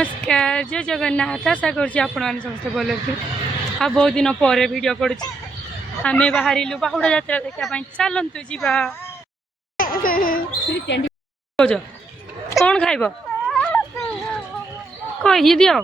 नमस्कार जय जगन्नाथ आशा कर समस्त भल आ बहुत दिन पर वीडियो करुँ आम बाहर बाहुड़ा यात्रा देखा चलतु जा कौन खाइब कही दियो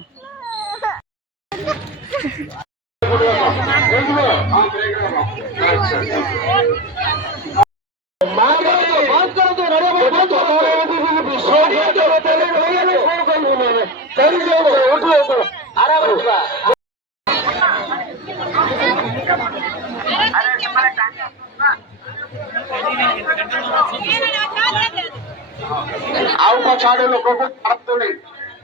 आउ पछाड़े लोक को छाड़तु नहीं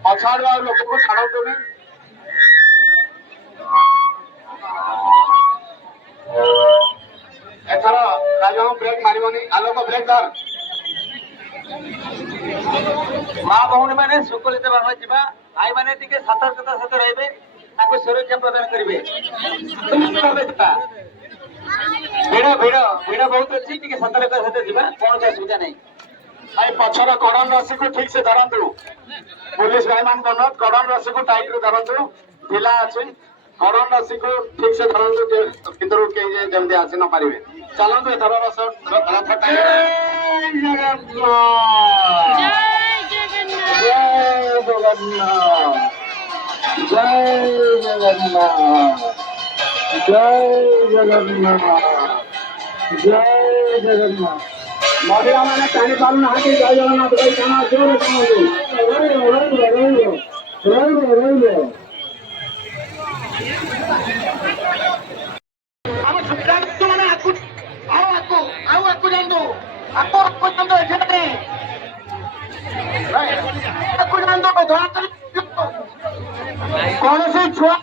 पछाड़ लोक को छाड़तु नहीं एथर राजा ब्रेक मारिबनी आलोक ब्रेक कर माँ भौणी मैंने सुकलित भाव जा भाई मैंने सतर्कता सहित रे सुरक्षा प्रदान करेंगे भिड़ भिड़ भिड़ बहुत अच्छी सतर्क सहित जा कौन असुविधा नहीं भाई पछर कड़न रसी को ठीक से धरतु पुलिस भाई मान अनुरोध कड़न रसी को टाइट धरतु ढिला अच्छी कड़न रसी को ठीक से धरतु भर कहीं जमी आसी न पारे चलतु एथर रथ टाइम जय जगन्नाथ जय जगन्नाथ जय जगन्नाथ जय जगन्नाथ मधुरा मैंने टाणी पार ना जय जगन्नाथ भाई खाना जोर कौन से छुआ